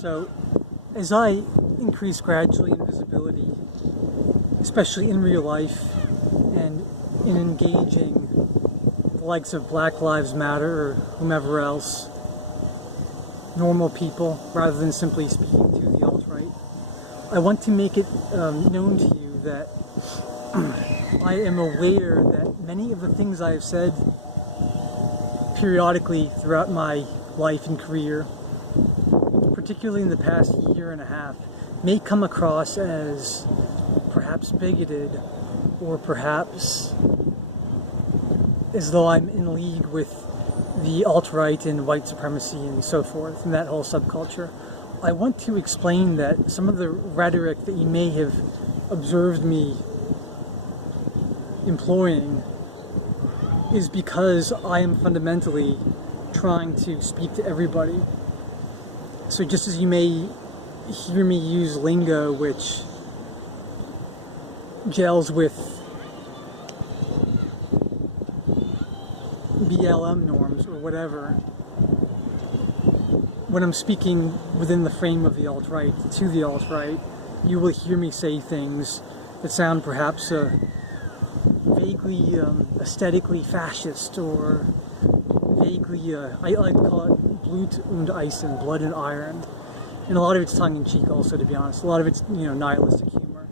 So, as I increase gradually in visibility, especially in real life and in engaging the likes of Black Lives Matter or whomever else, normal people, rather than simply speaking to the alt-right, I want to make it known to you that I am aware that many of the things I have said periodically throughout my life and career, particularly in the past year and a half, may come across as perhaps bigoted or perhaps as though I'm in league with the alt-right and white supremacy and so forth and that whole subculture. I want to explain that some of the rhetoric that you may have observed me employing is because I am fundamentally trying to speak to everybody. So just as you may hear me use lingo which gels with BLM norms or whatever, when I'm speaking within the frame of the alt-right to the alt-right, you will hear me say things that sound perhaps vaguely aesthetically fascist or vaguely, I like to call it Blut und Eisen, blood and iron. And a lot of it's tongue-in-cheek also, to be honest. A lot of it's, nihilistic humor.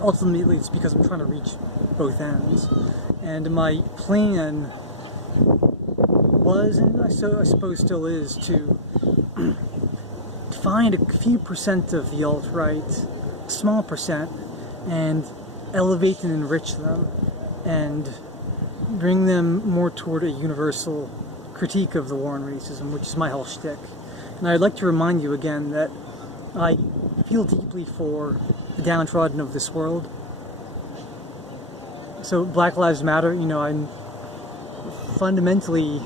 Ultimately, it's because I'm trying to reach both ends. And my plan was, and I suppose still is, to find a few percent of the alt-right, a small percent, and elevate and enrich them, and bring them more toward a universal critique of the war on racism, which is my whole shtick. And I'd like to remind you again that I feel deeply for the downtrodden of this world. So Black Lives Matter, I'm fundamentally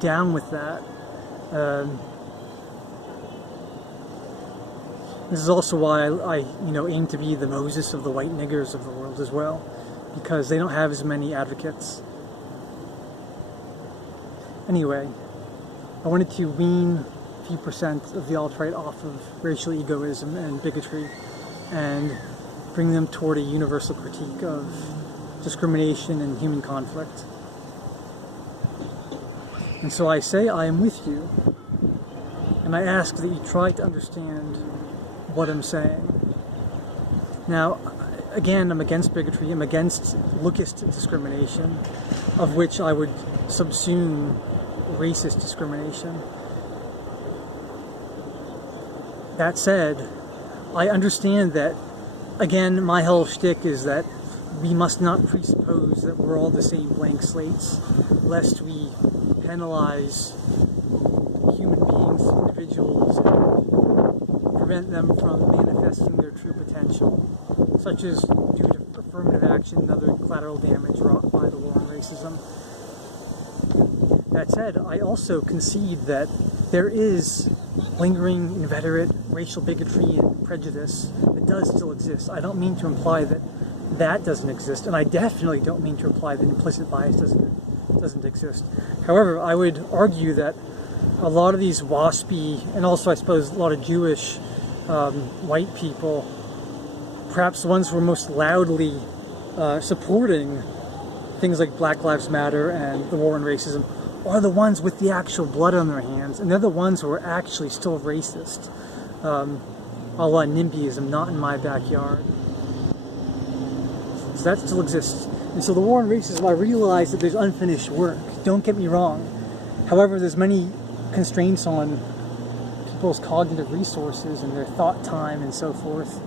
down with that. This is also why I aim to be the Moses of the white niggers of the world as well, because they don't have as many advocates. Anyway, I wanted to wean a few percent of the alt-right off of racial egoism and bigotry and bring them toward a universal critique of discrimination and human conflict. And so I say I am with you, and I ask that you try to understand what I'm saying. Now, again, I'm against bigotry, I'm against lookist discrimination, of which I would subsume racist discrimination. That said, I understand that, again, my whole shtick is that we must not presuppose that we're all the same blank slates, lest we penalize human beings, individuals, and prevent them from manifesting their true potential, such as due to affirmative action and other collateral damage wrought by the war on racism. That said, I also concede that there is lingering, inveterate racial bigotry and prejudice that does still exist. I don't mean to imply that that doesn't exist, and I definitely don't mean to imply that implicit bias doesn't exist. However, I would argue that a lot of these WASPy, and also I suppose a lot of Jewish white people, perhaps the ones who are most loudly supporting things like Black Lives Matter and the war on racism, are the ones with the actual blood on their hands, and they're the ones who are actually still racist. A la NIMBYism, not in my backyard. So that still exists. And so the war on racism, I realize that there's unfinished work. Don't get me wrong. However, there's many constraints on people's cognitive resources and their thought time and so forth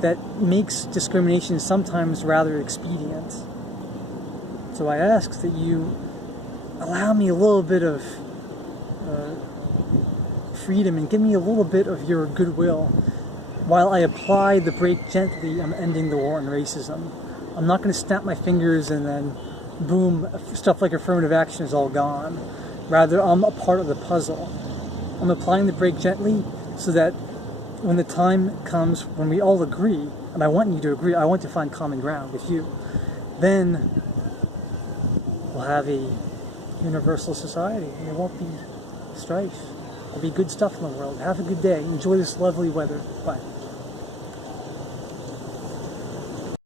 that makes discrimination sometimes rather expedient. So I ask that you allow me a little bit of freedom and give me a little bit of your goodwill while I apply the brake gently. I'm ending the war on racism. I'm not going to snap my fingers and then boom, stuff like affirmative action is all gone. Rather, I'm a part of the puzzle. I'm applying the brake gently so that when the time comes when we all agree, and I want you to agree, I want to find common ground with you, then we'll have a universal society. There won't be strife. There'll be good stuff in the world. Have a good day. Enjoy this lovely weather. Bye.